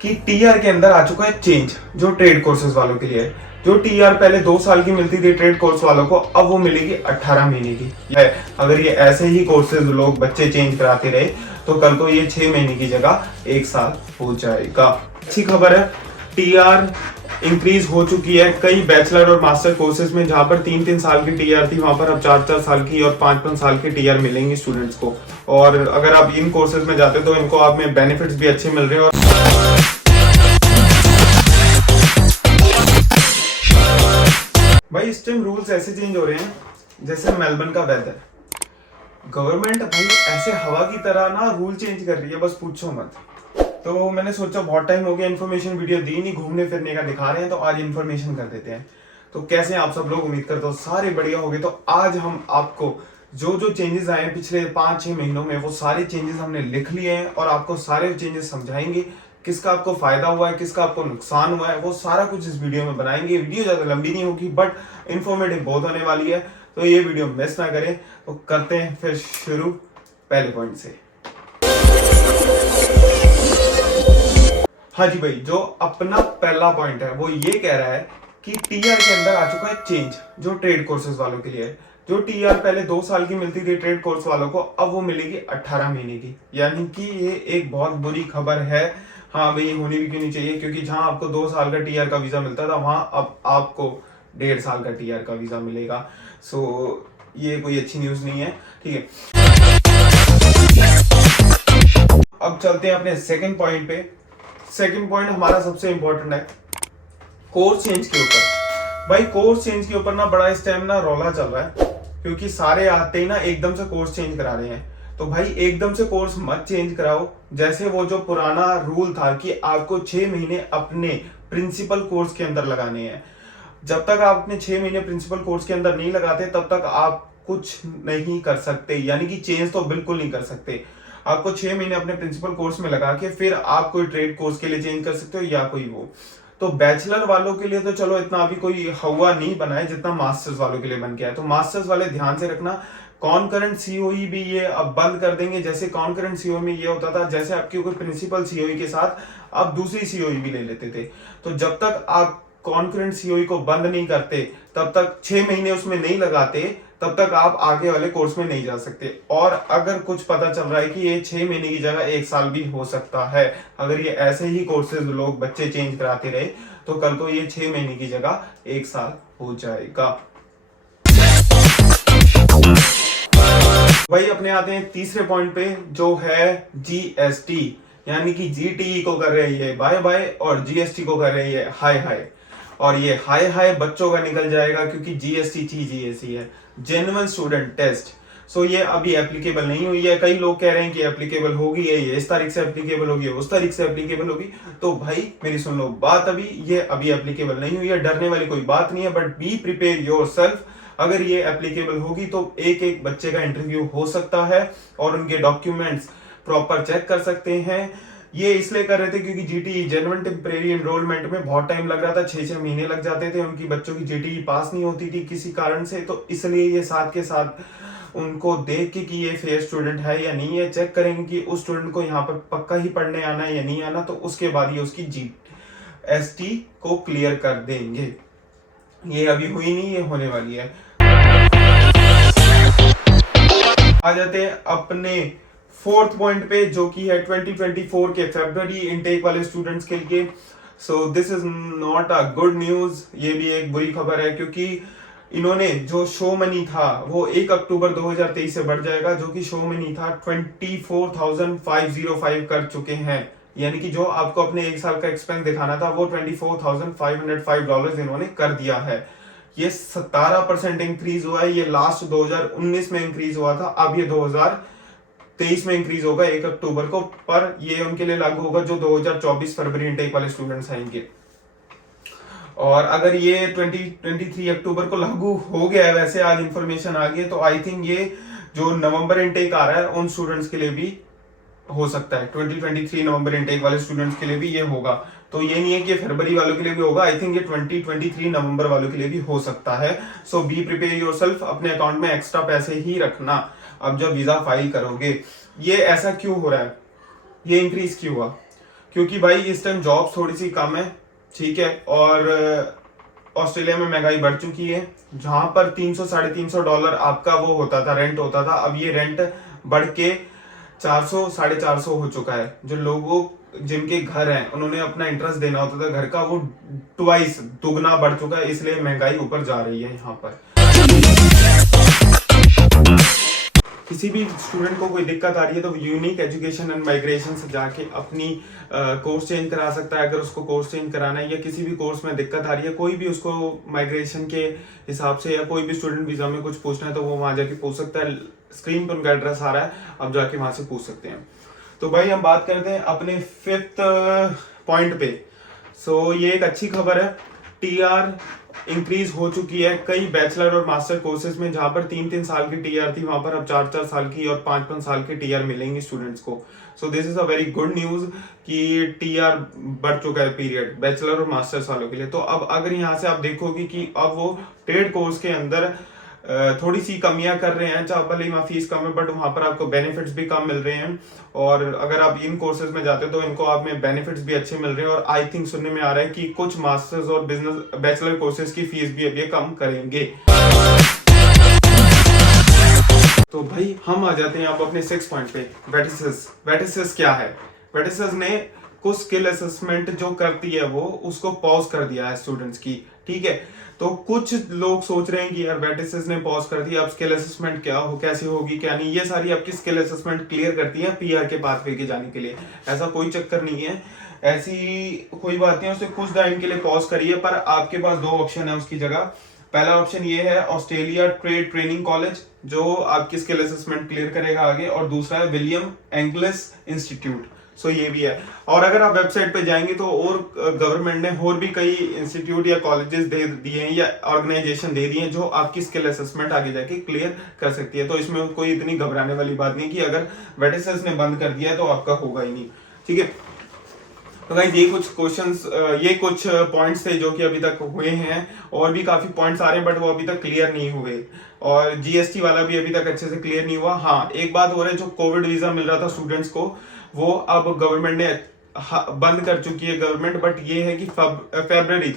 कि टीआर के अंदर आ चुका है चेंज जो ट्रेड कोर्सेज वालों के लिए है। जो टीआर पहले 2 साल की मिलती थी ट्रेड कोर्स वालों को, अब वो मिलेगी 18 महीने की है। अगर ये ऐसे ही कोर्सेज लोग बच्चे चेंज कराते रहे तो कल को ये 6 महीने की जगह 1 साल हो जाएगा। अच्छी खबर है, टीआर इंक्रीज हो चुकी है। कई बैचलर और मास्टर कोर्सेज में जहां पर 3-3 साल की टीआर थी, वहां पर अब 4-4 साल की और 5-5 साल की टीआर मिलेंगी स्टूडेंट्स को। और अगर आप इन कोर्सेज में जाते तो इनको आप में बेनिफिट्स भी अच्छे मिल रहे हैं। और भाई इस टाइम रूल्स ऐसे चेंज हो रहे हैं जैसे मेलबर्न का वेदर। गवर्नमेंट भाई ऐसे हवा की तरह ना रूल चेंज कर रही है, बस पूछो मत। तो मैंने सोचा बहुत टाइम हो गया इन्फॉर्मेशन वीडियो दी नहीं, घूमने फिरने का दिखा रहे हैं तो आज इन्फॉर्मेशन कर देते हैं। तो कैसे हैं आप सब लोग, उम्मीद करता हूँ सारे बढ़िया हो गए। तो आज हम आपको जो जो चेंजेस आए हैं पिछले 5-6 महीनों में, वो सारे चेंजेस हमने लिख लिए हैं और आपको सारे चेंजेस समझाएंगे। किसका आपको फायदा हुआ है, किसका आपको नुकसान हुआ है, वो सारा कुछ इस वीडियो में बनाएंगे। वीडियो ज्यादा लंबी नहीं होगी बट इंफॉर्मेटिव बहुत होने वाली है, तो ये वीडियो मिस ना करें। तो करते हैं फिर शुरू पहले पॉइंट से। हाँ जी भाई, जो अपना पहला पॉइंट है वो ये कह रहा है कि टीआर के अंदर आ चुका है चेंज जो ट्रेड कोर्सेज वालों के लिए है। जो टीआर पहले 2 साल की मिलती थी ट्रेड कोर्स वालों को, अब वो मिलेगी 18 महीने की। यानी कि ये एक बहुत बुरी खबर है। हाँ भाई, ये होनी भी क्यों नहीं चाहिए, क्योंकि जहां आपको 2 साल का टीआर का वीजा मिलता था, वहां अब आपको 1.5 साल का टीआर का वीजा मिलेगा। सो ये कोई अच्छी न्यूज नहीं है, ठीक है। अब चलते हैं अपने सेकंड पॉइंट पे। सेकंड पॉइंट हमारा सबसे इंपॉर्टेंट है कोर्स चेंज के ऊपर। भाई कोर्स चेंज के ऊपर ना बड़ा इस टाइम ना रौला चल रहा है, क्योंकि सारे आते ही ना एकदम से कोर्स चेंज करा रहे हैं। तो भाई एकदम से कोर्स मत चेंज कराओ। जैसे वो जो पुराना रूल था कि आपको 6 महीने अपने प्रिंसिपल कोर्स के अंदर लगाने हैं, जब तक आप अपने 6 महीने प्रिंसिपल कोर्स के अंदर नहीं लगाते तब तक आप कुछ नहीं कर सकते। यानी कि चेंज तो बिल्कुल नहीं कर सकते। आपको 6 महीने अपने प्रिंसिपल कोर्स में लगा के फिर आप कोई ट्रेड कोर्स के लिए चेंज कर सकते हो या कोई वो। तो बैचलर वालों के लिए तो चलो इतना अभी कोई हवा नहीं बना है जितना मास्टर्स वालों के लिए बन गया है। तो मास्टर्स वाले ध्यान से रखना, कॉन्करेंट सीओई भी ये अब बंद कर देंगे। जैसे कॉन्करेंट सीओई में ये होता था, जैसे आपकी कोई प्रिंसिपल सीओई के साथ आप दूसरी सीओई भी ले लेते थे। तो जब तक आप कॉन्करेंट सीओई को बंद नहीं करते, तब तक 6 महीने उसमें नहीं लगाते, तब तक आप आगे वाले कोर्स में नहीं जा सकते। और अगर कुछ पता चल रहा है कि ये 6 महीने की जगह 1 साल भी हो सकता है, अगर ये ऐसे ही कोर्सेज लोग बच्चे चेंज कराते रहे तो कल को ये 6 महीने की जगह 1 साल हो जाएगा। भाई अपने आते हैं तीसरे पॉइंट पे, जो है जीएसटी। यानी कि जीटीई को कर रही है बाय बाय और जीएसटी को कर रही है हाय हाय। और ये हाय हाय बच्चों का निकल जाएगा, क्योंकि जीएसटी चीज ही ऐसी है, जेन्युइन स्टूडेंट टेस्ट। सो ये अभी एप्लीकेबल नहीं हुई है। कई लोग कह रहे हैं कि एप्लीकेबल होगी, ये इस तारीख से एप्लीकेबल होगी, उस तारीख से एप्लीकेबल होगी। तो भाई मेरी सुन लो बात, ये अभी एप्लीकेबल नहीं हुई है। डरने वाली कोई बात नहीं है, बट बी प्रिपेयर योरसेल्फ। अगर ये एप्लीकेबल होगी तो एक एक बच्चे का इंटरव्यू हो सकता है और उनके डॉक्यूमेंट्स प्रॉपर चेक कर सकते हैं। ये इसलिए कर रहे थे क्योंकि जीटीई जेन्युइन टेम्परेरी एनरोलमेंट में बहुत टाइम लग रहा था, 6-6 महीने लग जाते थे, उनकी बच्चों की जीटीई पास नहीं होती थी किसी कारण से। तो इसलिए ये साथ के साथ उनको देख के कि ये फेयर स्टूडेंट है या नहीं है, चेक करेंगे कि उस स्टूडेंट को यहाँ पर पक्का ही पढ़ने आना है या नहीं आना, तो उसके बाद ये उसकी जीएसटी को क्लियर कर देंगे। ये अभी हुई नहीं, ये होने वाली है। आ जाते हैं अपने फोर्थ पॉइंट पे, जो कि है 2024 के फरवरी इनटेक वाले स्टूडेंट्स के लिए। So this is not a good news, ये भी एक बुरी खबर है, क्योंकि इन्होंने जो शो मनी था वो 1 अक्टूबर 2023 से बढ़ जाएगा। जो कि शो मनी था 24,505 कर चुके हैं। यानी कि जो आपको अपने 1 साल का एक्सपेंस दिखाना था वो $24,505 इन्होंने कर दिया है। ये 17% इंक्रीज हुआ है। ये लास्ट 2019 में इंक्रीज हुआ था, अब ये 2023 में इंक्रीज होगा 1 अक्टूबर को। पर ये उनके लिए लागू होगा जो 2024 फरवरी इनटेक वाले स्टूडेंट्स आएंगे। और अगर ये 23 अक्टूबर को लागू हो गया है, वैसे आज इंफॉर्मेशन आ गई है, तो आई थिंक ये जो नवंबर इनटेक आ रहा है उन स्टूडेंट्स के लिए भी हो सकता है। 2023 नवंबर इनटेक वाले स्टूडेंट्स के लिए भी ये होगा। तो ये नहीं है कि फरवरी वालों के लिए भी होगा, आई थिंक ये 2023 नवंबर वालों के लिए भी हो सकता है। सो बी प्रिपेयर योरसेल्फ, अपने अकाउंट में एक्स्ट्रा पैसे ही रखना अब जब वीजा फाइल करोगे। ये ऐसा क्यों हो रहा है, ये इंक्रीज क्यों हुआ? क्योंकि भाई इस टाइम जॉब थोड़ी सी कम है, ठीक है, और ऑस्ट्रेलिया में महंगाई बढ़ चुकी है। जहां पर 300 $350 आपका वो होता था, रेंट होता था, अब ये रेंट बढ़ के 400 450 हो चुका है। जो लोगों जिनके घर हैं उन्होंने अपना इंटरेस्ट देना होता था घर का, वो ट्वाइस दुगना बढ़ चुका है, इसलिए महंगाई ऊपर जा रही है। यहाँ पर किसी भी स्टूडेंट को कोई दिक्कत आ रही है तो यूनिक एजुकेशन एंड माइग्रेशन से जाके अपनी कोर्स चेंज करा सकता है। अगर उसको कोर्स चेंज कराना है या किसी भी कोर्स में दिक्कत आ रही है, कोई भी उसको माइग्रेशन के हिसाब से या कोई भी स्टूडेंट वीजा में कुछ पूछना है तो वो वहां जाके पूछ सकता है। स्क्रीन पर उनका एड्रेस आ रहा है, आप जाके वहां से पूछ सकते हैं। तो भाई हम बात करते हैं अपने 5th पॉइंट पे। सो ये एक अच्छी खबर है, टीआर इंक्रीज हो चुकी है। कई बैचलर और मास्टर कोर्सेज में जहां पर 3-3 साल की टीआर थी, वहां पर अब 4-4 साल की और 5-5 साल की टीआर मिलेंगी स्टूडेंट्स को। So this is a very good news कि टीआर बढ़ चुका है पीरियड बैचलर और मास्टर्स वालों के लिए। तो अब अगर यहाँ से आप देखोगे कि अब वो ट्रेड कोर्स के अंदर थोड़ी सी कमियां कर रहे हैं, चाहे भले ही वहाँ फीस कम है बट वहां पर आपको बेनिफिट्स भी कम मिल रहे हैं। और अगर आप इन कोर्सेज में जाते हैं तो इनको आप में बेनिफिट्स भी अच्छे मिल रहे हैं। और आई थिंक सुनने में आ रहा है कि कुछ मास्टर्स और बिजनेस बैचलर कोर्सेज की फीस भी अभी कम करेंगे। तो भाई हम आ जाते हैं अब अपने 6 पॉइंट पे, वेटिसेस। वेटिसेस क्या है? वेटिसेस ने कुछ स्किल असेसमेंट जो करती है वो उसको पॉज कर दिया है स्टूडेंट्स की, ठीक है। तो कुछ लोग सोच रहे हैं कि यार वेटिसेस ने पॉज कर दिया, अब स्किल असेसमेंट क्या हो, कैसे होगी क्या नहीं। ये सारी आपकी स्किल असेसमेंट क्लियर करती है पीआर के पाथवे के जाने के लिए। ऐसा कोई चक्कर नहीं है, ऐसी कोई बात नहीं है। उसे कुछ टाइम के लिए पॉज करिए, पर आपके पास 2 ऑप्शन है उसकी जगह। पहला ऑप्शन ये है ऑस्ट्रेलिया ट्रेड ट्रेनिंग कॉलेज, जो आपकी स्किल असेसमेंट क्लियर करेगा आगे, और दूसरा है विलियम एंगलिस इंस्टीट्यूट। सो ये भी है। और अगर आप वेबसाइट पे जाएंगे तो और गवर्नमेंट ने और भी कई इंस्टीट्यूट या कॉलेजेस दे दिए हैं या ऑर्गेनाइजेशन दे दिए हैं जो आपकी स्किल असेसमेंट आगे जाके क्लियर कर सकती है। तो इसमें कोई इतनी घबराने वाली बात नहीं कि अगर वेटिसेस ने बंद कर दिया तो आपका होगा ही नहीं, ठीक है। तो गाइस ये कुछ क्वेश्चंस, ये कुछ पॉइंट्स थे जो कि अभी तक हुए हैं, और भी काफी पॉइंट्स आ रहे हैं बट वो अभी तक क्लियर नहीं हुए। और जीएसटी वाला भी अभी तक अच्छे से क्लियर नहीं हुआ। हाँ, एक बात हो रही है, जो कोविड वीजा मिल रहा था स्टूडेंट्स को वो अब गवर्नमेंट ने बंद कर चुकी है गवर्नमेंट, बट ये है कि फरवरी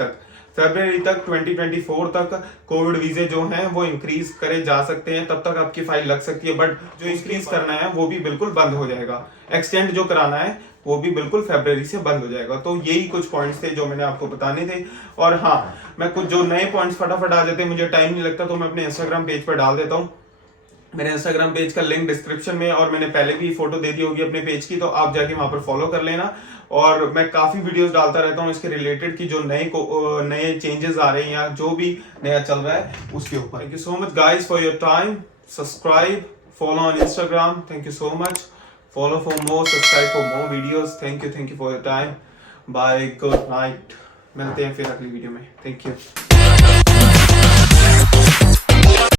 तक 2024 तक कोविड वीजे जो हैं वो इंक्रीज करे जा सकते हैं, तब तक आपकी फाइल लग सकती है। बट जो इंक्रीज करना है वो भी बिल्कुल बंद हो जाएगा। एक्सटेंड जो कराना है वो भी बिल्कुल फरवरी से बंद हो जाएगा। तो यही कुछ पॉइंट्स थे जो मैंने आपको बताने थे। और हाँ, मैं कुछ जो नए पॉइंट्स फटाफट आ जाते हैं, मुझे टाइम नहीं लगता, तो मैं अपने इंस्टाग्राम पेज पर डाल देता हूँ। मेरे इंस्टाग्राम पेज का लिंक डिस्क्रिप्शन में, और मैंने पहले भी फोटो दे दी होगी अपने पेज की, तो आप जाके वहां पर फॉलो कर लेना। और मैं काफी वीडियोस डालता रहता हूँ इसके रिलेटेड की जो नए चेंजेस आ रहे हैं या जो भी नया चल रहा है उसके ऊपर। Thank you so much guys for your time. Subscribe, follow on Instagram. Thank you so much. Follow for more, subscribe for more videos. Thank you for your time. Bye, good night. मिलते हैं फिर अगली video में। Thank you.